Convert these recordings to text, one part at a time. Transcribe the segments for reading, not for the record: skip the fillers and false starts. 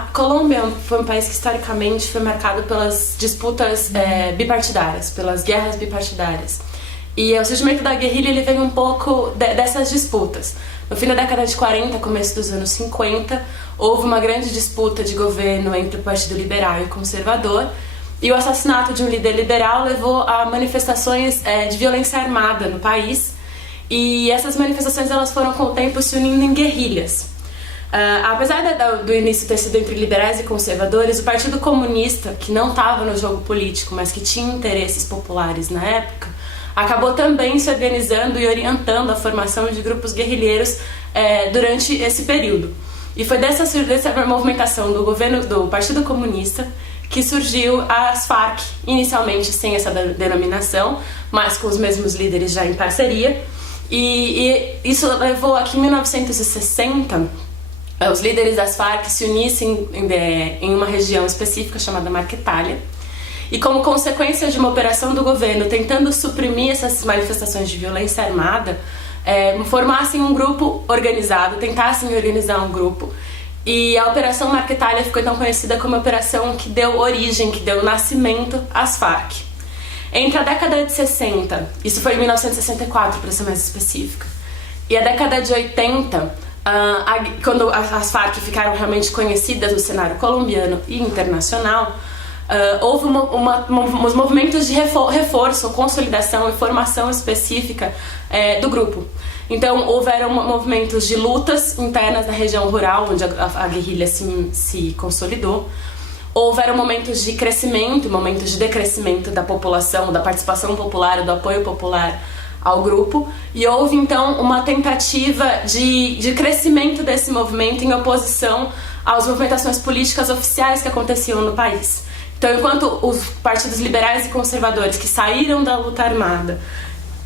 A Colômbia foi um país que historicamente foi marcado pelas disputas bipartidárias, pelas guerras bipartidárias. E o surgimento da guerrilha ele veio um pouco dessas disputas. No fim da década de 40, começo dos anos 50, houve uma grande disputa de governo entre o Partido Liberal e o Conservador, e o assassinato de um líder liberal levou a manifestações de violência armada no país, e essas manifestações elas foram com o tempo se unindo em guerrilhas. Apesar do início ter sido entre liberais e conservadores, o Partido Comunista, que não estava no jogo político, mas que tinha interesses populares na época, acabou também se organizando e orientando a formação de grupos guerrilheiros durante esse período. E foi dessa movimentação do governo do Partido Comunista que surgiu as Farc, inicialmente sem essa denominação, mas com os mesmos líderes já em parceria. E isso levou a que em 1960 os líderes das Farc se unissem em uma região específica chamada Marquetalia. E como consequência de uma operação do governo tentando suprimir essas manifestações de violência armada, formassem um grupo organizado, tentassem organizar um grupo. E a Operação Marquetalia ficou então conhecida como a operação que deu origem, que deu nascimento às Farc. Entre a década de 60, isso foi em 1964 para ser mais específica, e a década de 80, quando as Farc ficaram realmente conhecidas no cenário colombiano e internacional, houve uns movimentos de reforço, consolidação e formação específica do grupo. Então houveram movimentos de lutas internas na região rural, onde a guerrilha se consolidou. Houveram momentos de crescimento, momentos de decrescimento da população, da participação popular, do apoio popular ao grupo. E houve então uma tentativa de crescimento desse movimento em oposição às movimentações políticas oficiais que aconteciam no país. Então, enquanto os partidos liberais e conservadores que saíram da luta armada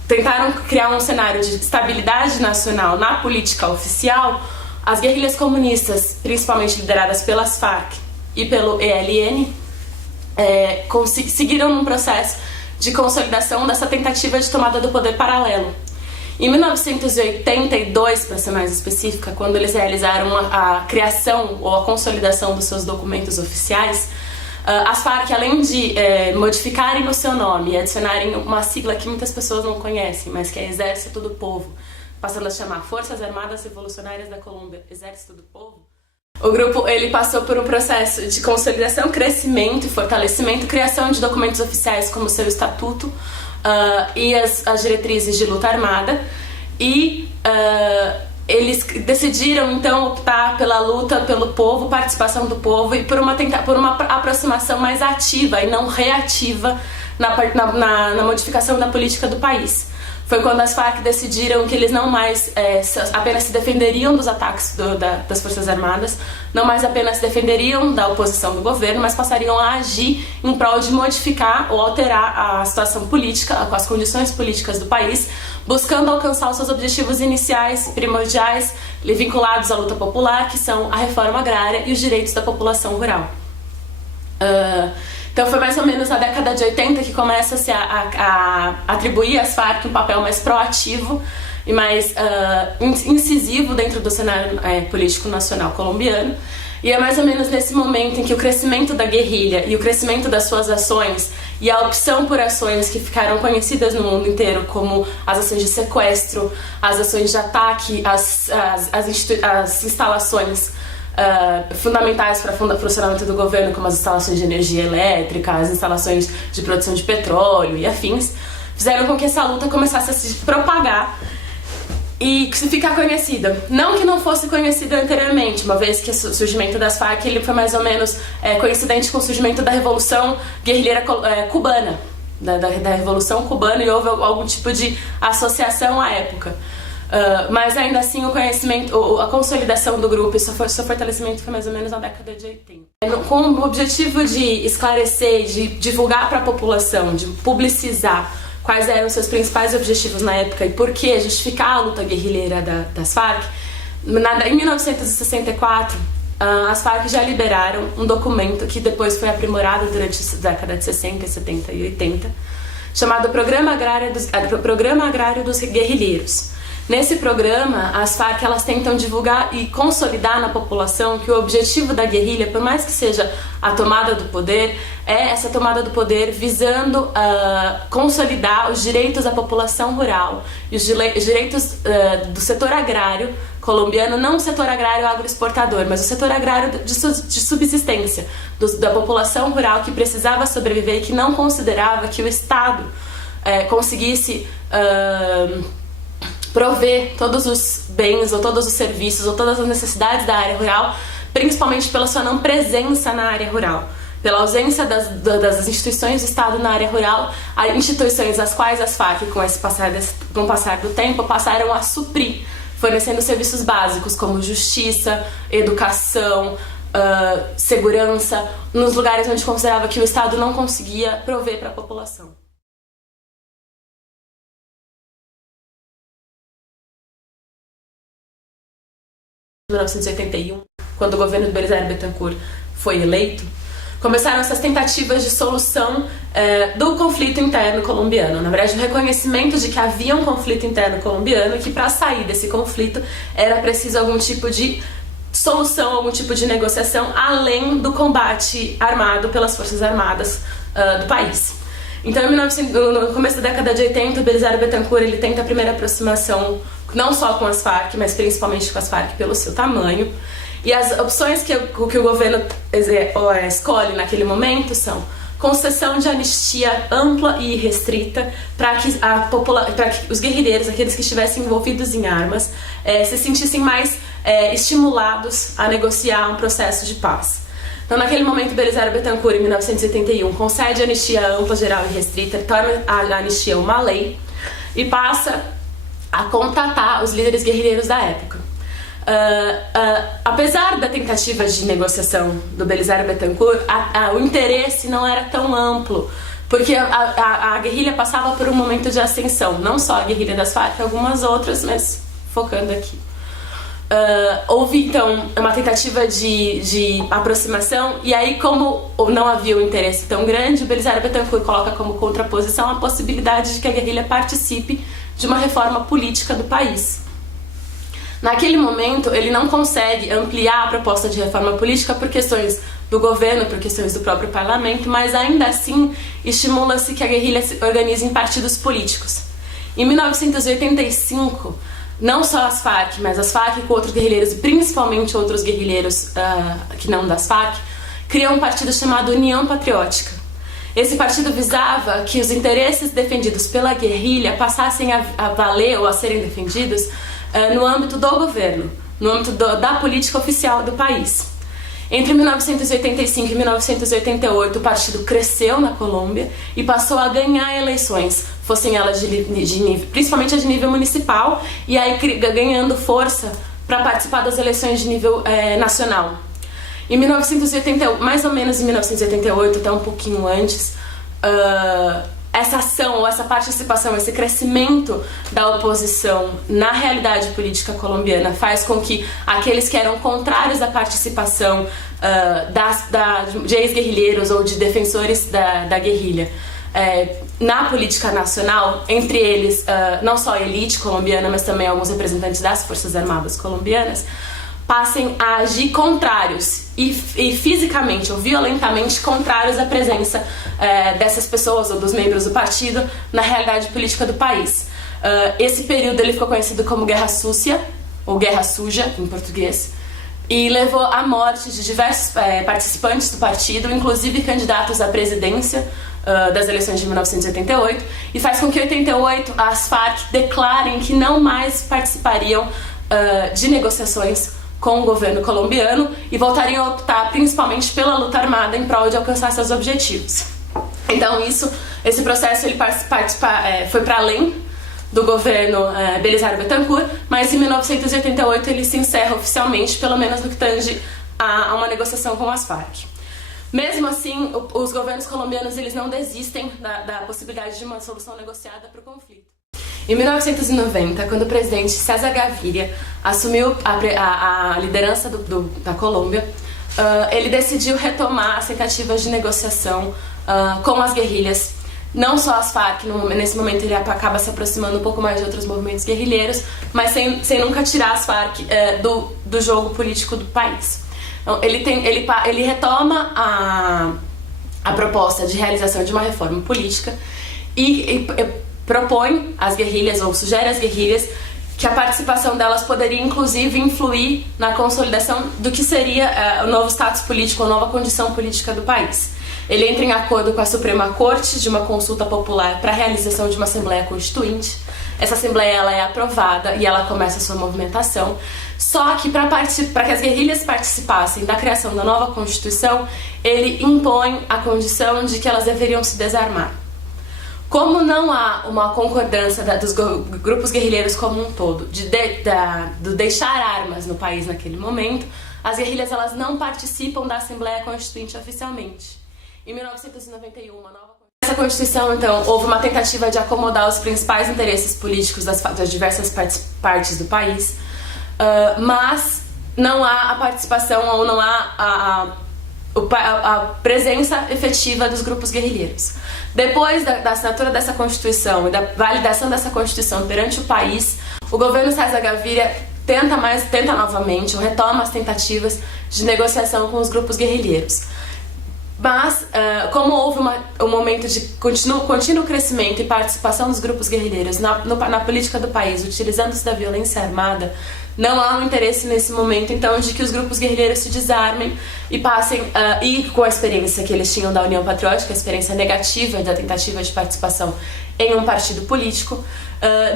tentaram criar um cenário de estabilidade nacional na política oficial, as guerrilhas comunistas, principalmente lideradas pelas Farc e pelo ELN, seguiram num processo de consolidação dessa tentativa de tomada do poder paralelo. Em 1982, para ser mais específica, quando eles realizaram a criação ou a consolidação dos seus documentos oficiais, as Farc, além de modificarem o seu nome e adicionarem uma sigla que muitas pessoas não conhecem, mas que é Exército do Povo, passando a chamar Forças Armadas Revolucionárias da Colômbia, Exército do Povo, o grupo ele passou por um processo de consolidação, crescimento e fortalecimento, criação de documentos oficiais como seu estatuto e as diretrizes de luta armada, e eles decidiram então optar pela luta pelo povo, participação do povo, e por uma aproximação mais ativa e não reativa na modificação da política do país. Foi quando as Farc decidiram que eles não mais apenas se defenderiam dos ataques das Forças Armadas, não mais apenas se defenderiam da oposição do governo, mas passariam a agir em prol de modificar ou alterar a situação política, as condições políticas do país, buscando alcançar os seus objetivos iniciais, primordiais, vinculados à luta popular, que são a reforma agrária e os direitos da população rural. Então foi mais ou menos na década de 80 que começa-se a atribuir às Farc um papel mais proativo e mais incisivo dentro do cenário político nacional colombiano. E é mais ou menos nesse momento em que o crescimento da guerrilha e o crescimento das suas ações e a opção por ações que ficaram conhecidas no mundo inteiro, como as ações de sequestro, as ações de ataque, as instalações fundamentais para o funcionamento do governo, como as instalações de energia elétrica, as instalações de produção de petróleo e afins, fizeram com que essa luta começasse a se propagar e se ficar conhecida. Não que não fosse conhecida anteriormente, uma vez que o surgimento das Farc ele foi mais ou menos coincidente com o surgimento da Revolução Guerrilheira Cubana, da Revolução Cubana, e houve algum tipo de associação à época. Mas ainda assim o conhecimento, a consolidação do grupo e seu fortalecimento foi mais ou menos na década de 80. Com o objetivo de esclarecer, de divulgar para a população, de publicizar quais eram os seus principais objetivos na época e por que justificar a luta guerrilheira das Farc, em 1964 as Farc já liberaram um documento que depois foi aprimorado durante a década de 60, 70 e 80, chamado Programa Agrário dos Guerrilheiros. Nesse programa, as Farc elas tentam divulgar e consolidar na população que o objetivo da guerrilha, por mais que seja a tomada do poder, é essa tomada do poder visando consolidar os direitos da população rural e os direitos do setor agrário colombiano, não o setor agrário agroexportador, mas o setor agrário de subsistência, da população rural que precisava sobreviver e que não considerava que o Estado conseguisse prover todos os bens ou todos os serviços ou todas as necessidades da área rural, principalmente pela sua não presença na área rural, pela ausência das instituições do Estado na área rural, instituições as quais as Farc, com o passar do tempo, passaram a suprir, fornecendo serviços básicos como justiça, educação, segurança, nos lugares onde considerava que o Estado não conseguia prover para a população. Em 1981, quando o governo de Belisário Bittencourt foi eleito, começaram essas tentativas de solução do conflito interno colombiano. Na verdade, o reconhecimento de que havia um conflito interno colombiano e que para sair desse conflito era preciso algum tipo de solução, algum tipo de negociação, além do combate armado pelas forças armadas do país. Então, no começo da década de 80, o Belisário Bittencourt ele tenta a primeira aproximação não só com as Farc, mas principalmente com as Farc pelo seu tamanho. E as opções que o governo escolhe naquele momento são concessão de anistia ampla e restrita para que os guerrilheiros, aqueles que estivessem envolvidos em armas, se sentissem mais estimulados a negociar um processo de paz. Então, naquele momento, Belisário Bittencourt, em 1981, concede anistia ampla, geral e restrita, torna a anistia uma lei e passa a contatar os líderes guerrilheiros da época. Apesar da tentativa de negociação do Belisário Bittencourt, o interesse não era tão amplo, porque a guerrilha passava por um momento de ascensão, não só a guerrilha das Farc, algumas outras, mas focando aqui. Houve então uma tentativa de aproximação, e aí, como não havia um interesse tão grande, o Belisário Bittencourt coloca como contraposição a possibilidade de que a guerrilha participe de uma reforma política do país. Naquele momento, ele não consegue ampliar a proposta de reforma política por questões do governo, por questões do próprio parlamento, mas ainda assim estimula-se que a guerrilha se organize em partidos políticos. Em 1985, não só as Farc, mas as Farc com outros guerrilheiros, e principalmente outros guerrilheiros que não das Farc, criam um partido chamado União Patriótica. Esse partido visava que os interesses defendidos pela guerrilha passassem a valer ou a serem defendidos no âmbito do governo, no âmbito da política oficial do país. Entre 1985 e 1988, o partido cresceu na Colômbia e passou a ganhar eleições, fossem elas de nível, principalmente de nível municipal, e aí ganhando força para participar das eleições de nível nacional. Em 1980, mais ou menos em 1988, até um pouquinho antes, essa ação, ou essa participação, esse crescimento da oposição na realidade política colombiana faz com que aqueles que eram contrários à participação de ex-guerrilheiros ou de defensores da guerrilha na política nacional, entre eles não só a elite colombiana, mas também alguns representantes das Forças Armadas colombianas, passem a agir contrários e fisicamente ou violentamente contrários à presença dessas pessoas ou dos membros do partido na realidade política do país. Esse período ele ficou conhecido como Guerra Sucia, ou Guerra Suja em português, e levou à morte de diversos participantes do partido, inclusive candidatos à presidência das eleições de 1988, e faz com que em 88 as Farc declarem que não mais participariam de negociações com o governo colombiano e voltariam a optar principalmente pela luta armada em prol de alcançar seus objetivos. Então esse processo ele foi para além do governo Belisário Bittencourt, mas em 1988 ele se encerra oficialmente, pelo menos no que tange a uma negociação com as Farc. Mesmo assim, os governos colombianos eles não desistem da possibilidade de uma solução negociada para o conflito. Em 1990, quando o presidente César Gaviria assumiu a liderança da Colômbia, ele decidiu retomar as tentativas de negociação com as guerrilhas não só as Farc, nesse momento ele acaba se aproximando um pouco mais de outros movimentos guerrilheiros, mas sem nunca tirar as Farc do jogo político do país. Então, ele retoma a proposta de realização de uma reforma política e propõe às guerrilhas, ou sugere às guerrilhas, que a participação delas poderia inclusive influir na consolidação do que seria o novo status político, a nova condição política do país. Ele entra em acordo com a Suprema Corte de uma consulta popular para a realização de uma Assembleia Constituinte. Essa Assembleia ela é aprovada e ela começa a sua movimentação. Só que para que as guerrilhas participassem da criação da nova Constituição, ele impõe a condição de que elas deveriam se desarmar. Como não há uma concordância dos grupos guerrilheiros como um todo de deixar armas no país naquele momento, as guerrilhas elas não participam da Assembleia Constituinte oficialmente. Em 1991, essa Constituição, então, houve uma tentativa de acomodar os principais interesses políticos das diversas partes do país, mas não há a participação ou não há a presença efetiva dos grupos guerrilheiros. Depois da assinatura dessa Constituição e da validação dessa Constituição perante o país, o governo César Gaviria tenta novamente, ou retoma as tentativas de negociação com os grupos guerrilheiros. Mas, como houve um momento de contínuo crescimento e participação dos grupos guerrilheiros na política do país, utilizando-se da violência armada, não há um interesse nesse momento, então, de que os grupos guerrilheiros se desarmem e passem, e com a experiência que eles tinham da União Patriótica, a experiência negativa da tentativa de participação em um partido político,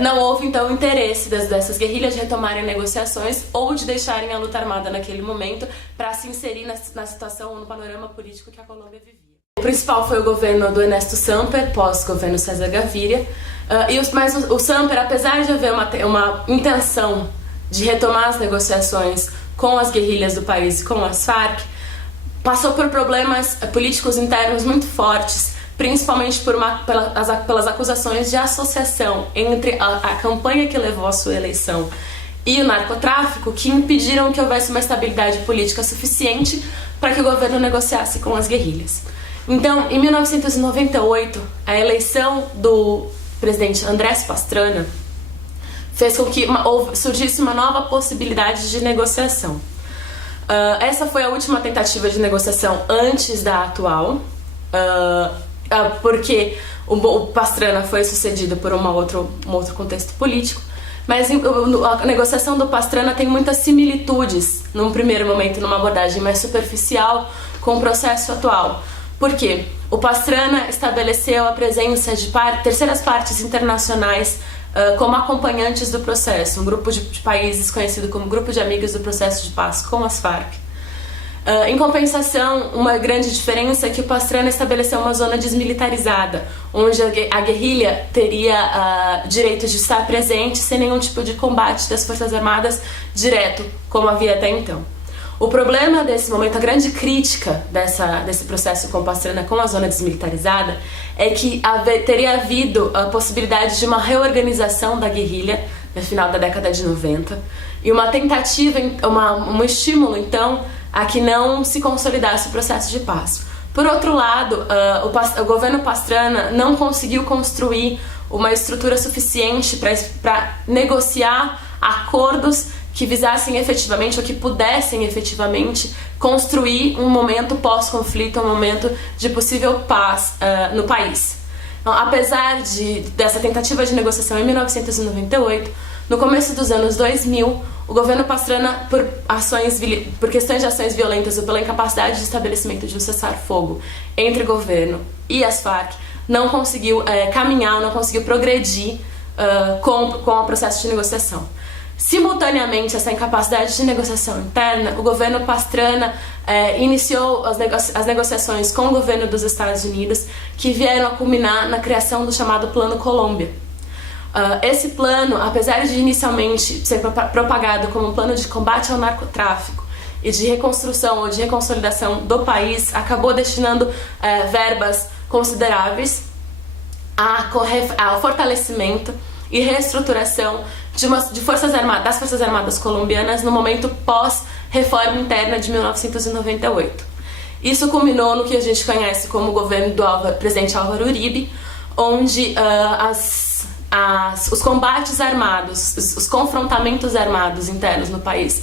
não houve, então, interesse dessas guerrilhas de retomarem negociações ou de deixarem a luta armada naquele momento para se inserir na situação, no panorama político que a Colômbia vivia. O principal foi o governo do Ernesto Samper, pós-governo César Gaviria, mas o Samper, apesar de haver uma intenção de retomar as negociações com as guerrilhas do país e com as Farc, passou por problemas políticos internos muito fortes, principalmente pelas acusações de associação entre a campanha que levou à sua eleição e o narcotráfico, que impediram que houvesse uma estabilidade política suficiente para que o governo negociasse com as guerrilhas. Então, em 1998, a eleição do presidente Andrés Pastrana fez com que surgisse uma nova possibilidade de negociação. Essa foi a última tentativa de negociação antes da atual, porque o Pastrana foi sucedido por um outro contexto político, mas a negociação do Pastrana tem muitas similitudes, num primeiro momento, numa abordagem mais superficial, com o processo atual. Por quê? O Pastrana estabeleceu a presença de terceiras partes internacionais como acompanhantes do processo, um grupo de países conhecido como Grupo de Amigos do Processo de Paz com as Farc. Em compensação, uma grande diferença é que o Pastrana estabeleceu uma zona desmilitarizada, onde a guerrilha teria direito de estar presente sem nenhum tipo de combate das Forças Armadas direto, como havia até então. O problema desse momento, a grande crítica desse processo com Pastrana com a zona desmilitarizada, é que teria havido a possibilidade de uma reorganização da guerrilha no final da década de 90 e uma tentativa, um estímulo então a que não se consolidasse o processo de paz. Por outro lado, o governo Pastrana não conseguiu construir uma estrutura suficiente para negociar acordos que visassem efetivamente ou que pudessem efetivamente construir um momento pós-conflito, um momento de possível paz no país. Então, apesar dessa tentativa de negociação em 1998, no começo dos anos 2000, o governo Pastrana, por questões de ações violentas ou pela incapacidade de estabelecimento de um cessar-fogo entre o governo e as Farc, não conseguiu caminhar, não conseguiu progredir com o processo de negociação. Simultaneamente, essa incapacidade de negociação interna, o governo Pastrana iniciou as negociações com o governo dos Estados Unidos, que vieram a culminar na criação do chamado Plano Colômbia. Esse plano, apesar de inicialmente ser propagado como um plano de combate ao narcotráfico e de reconstrução ou de reconsolidação do país, acabou destinando verbas consideráveis ao fortalecimento e reestruturação das Forças Armadas colombianas no momento pós-reforma interna de 1998. Isso culminou no que a gente conhece como o governo do presidente Álvaro Uribe, onde os combates armados, os confrontamentos armados internos no país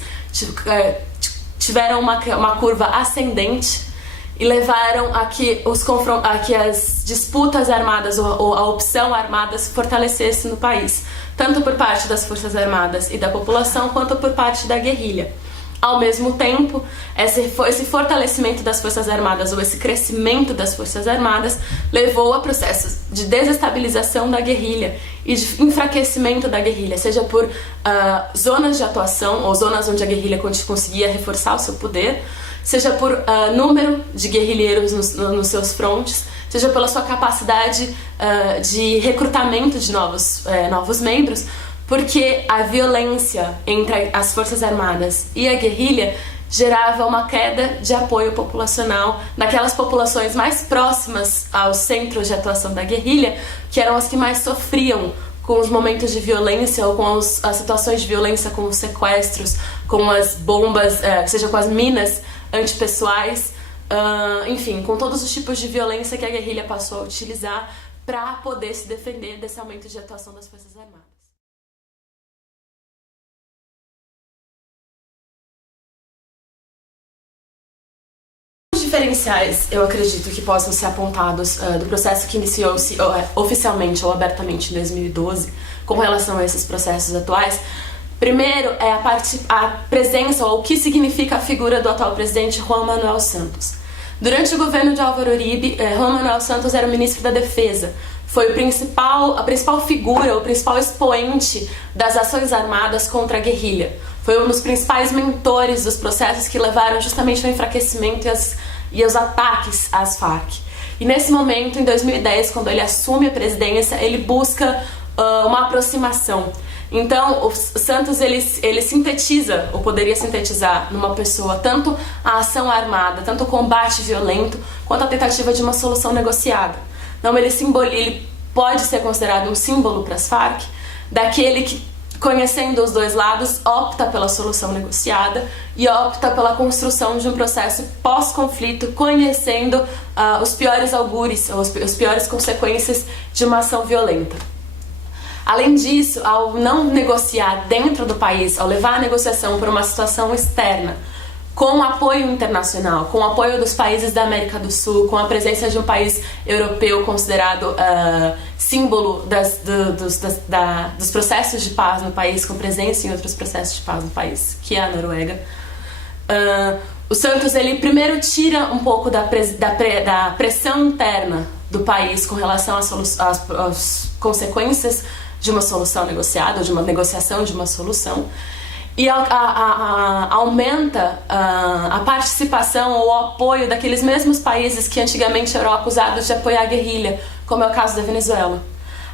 tiveram uma curva ascendente e levaram a que as disputas armadas ou a opção armada se fortalecesse no país, tanto por parte das Forças Armadas e da população, quanto por parte da guerrilha. Ao mesmo tempo, esse fortalecimento das Forças Armadas ou esse crescimento das Forças Armadas levou a processos de desestabilização da guerrilha e de enfraquecimento da guerrilha, seja por zonas de atuação ou zonas onde a guerrilha conseguia reforçar o seu poder, seja por número de guerrilheiros nos seus frontes, seja pela sua capacidade de recrutamento de novos membros, porque a violência entre as Forças Armadas e a guerrilha gerava uma queda de apoio populacional naquelas populações mais próximas aos centros de atuação da guerrilha, que eram as que mais sofriam com os momentos de violência ou com as situações de violência, com os sequestros, com as bombas, seja com as minas antipessoais, enfim, com todos os tipos de violência que a guerrilha passou a utilizar para poder se defender desse aumento de atuação das Forças Armadas. Diferenciais, eu acredito que possam ser apontados do processo que iniciou-se oficialmente ou abertamente em 2012 com relação a esses processos atuais. Primeiro é a presença ou o que significa a figura do atual presidente Juan Manuel Santos. Durante o governo de Álvaro Uribe, Juan Manuel Santos era o ministro da Defesa. Foi a principal figura, o principal expoente das ações armadas contra a guerrilha. Foi um dos principais mentores dos processos que levaram justamente ao enfraquecimento e aos ataques às Farc. E nesse momento, em 2010, quando ele assume a presidência, ele busca uma aproximação. Então, o Santos ele sintetiza, ou poderia sintetizar numa pessoa, tanto a ação armada, tanto o combate violento, quanto a tentativa de uma solução negociada. Então, ele pode ser considerado um símbolo para as Farc, daquele que, conhecendo os dois lados, opta pela solução negociada e opta pela construção de um processo pós-conflito, conhecendo os piores augúrios, as piores consequências de uma ação violenta. Além disso, ao não negociar dentro do país, ao levar a negociação para uma situação externa, com apoio internacional, com apoio dos países da América do Sul, com a presença de um país europeu considerado símbolo dos processos de paz no país, com presença em outros processos de paz no país, que é a Noruega. O Santos, ele primeiro tira um pouco da pressão interna do país com relação às consequências de uma solução negociada, ou de uma negociação de uma solução, e aumenta a participação ou o apoio daqueles mesmos países que antigamente eram acusados de apoiar a guerrilha, como é o caso da Venezuela.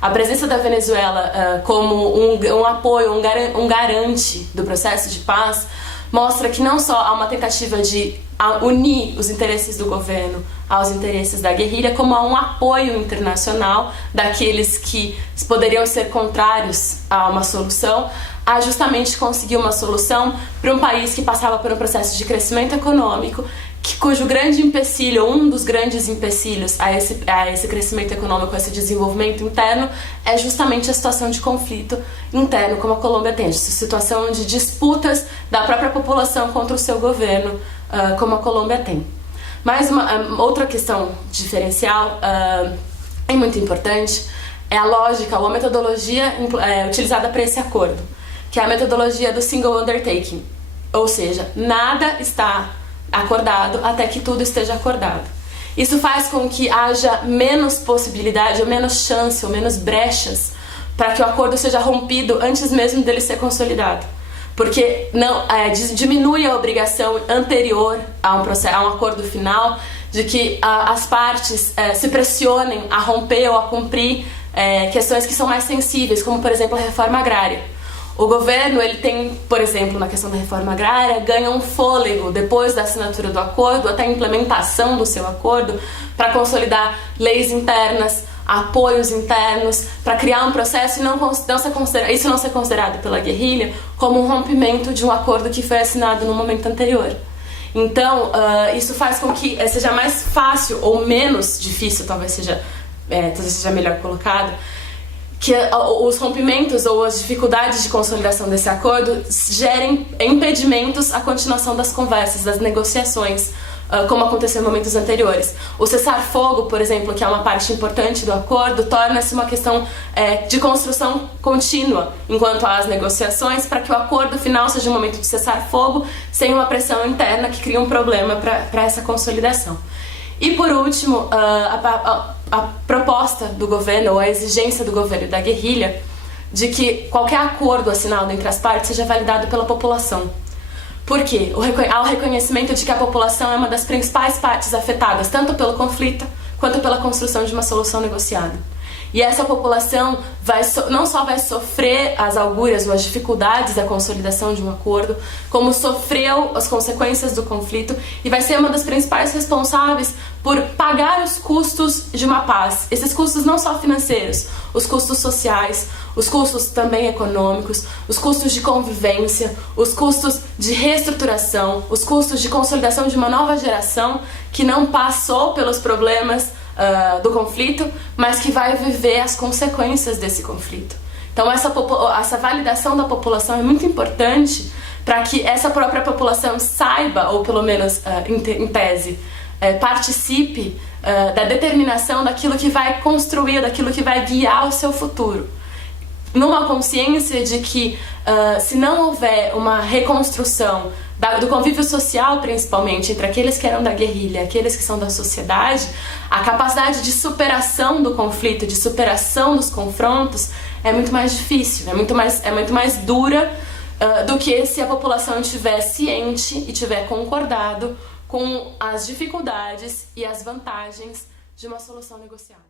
A presença da Venezuela como um apoio, um garante do processo de paz, mostra que não só há uma tentativa de unir os interesses do governo aos interesses da guerrilha, como há um apoio internacional daqueles que poderiam ser contrários a uma solução, a justamente conseguir uma solução para um país que passava por um processo de crescimento econômico, cujo grande empecilho, um dos grandes empecilhos a esse crescimento econômico, a esse desenvolvimento interno, é justamente a situação de conflito interno, como a Colômbia tem, essa situação de disputas da própria população contra o seu governo, como a Colômbia tem. Mais outra questão diferencial e muito importante é a lógica ou a metodologia utilizada para esse acordo, que é a metodologia do single undertaking, ou seja, nada está acordado até que tudo esteja acordado. Isso faz com que haja menos possibilidade, ou menos chance, ou menos brechas para que o acordo seja rompido antes mesmo dele ser consolidado. Porque diminui a obrigação anterior a um acordo final de que as partes se pressionem a romper ou a cumprir questões que são mais sensíveis, como por exemplo a reforma agrária. O governo, ele tem, por exemplo, na questão da reforma agrária, ganha um fôlego depois da assinatura do acordo, até a implementação do seu acordo, para consolidar leis internas, apoios internos, para criar um processo e isso não ser considerado pela guerrilha como um rompimento de um acordo que foi assinado no momento anterior. Então, isso faz com que seja mais fácil ou menos difícil, talvez seja talvez seja melhor colocado, que os rompimentos ou as dificuldades de consolidação desse acordo gerem impedimentos à continuação das conversas, das negociações, como aconteceu em momentos anteriores. O cessar-fogo, por exemplo, que é uma parte importante do acordo, torna-se uma questão de construção contínua enquanto há as negociações, para que o acordo final seja um momento de cessar-fogo sem uma pressão interna que cria um problema para essa consolidação. E por último, a proposta do governo, ou a exigência do governo e da guerrilha, de que qualquer acordo assinado entre as partes seja validado pela população. Por quê? Há o reconhecimento de que a população é uma das principais partes afetadas, tanto pelo conflito quanto pela construção de uma solução negociada. E essa população não só vai sofrer as augúrias ou as dificuldades da consolidação de um acordo, como sofreu as consequências do conflito e vai ser uma das principais responsáveis por pagar os custos de uma paz. Esses custos não só financeiros, os custos sociais, os custos também econômicos, os custos de convivência, os custos de reestruturação, os custos de consolidação de uma nova geração que não passou pelos problemas do conflito, mas que vai viver as consequências desse conflito. Então essa validação da população é muito importante para que essa própria população saiba, ou pelo menos em tese, participe da determinação daquilo que vai construir, daquilo que vai guiar o seu futuro. Numa consciência de que se não houver uma reconstrução do convívio social, principalmente, entre aqueles que eram da guerrilha e aqueles que são da sociedade, a capacidade de superação do conflito, de superação dos confrontos é muito mais difícil, é muito mais dura do que se a população estiver ciente e tiver concordado com as dificuldades e as vantagens de uma solução negociada.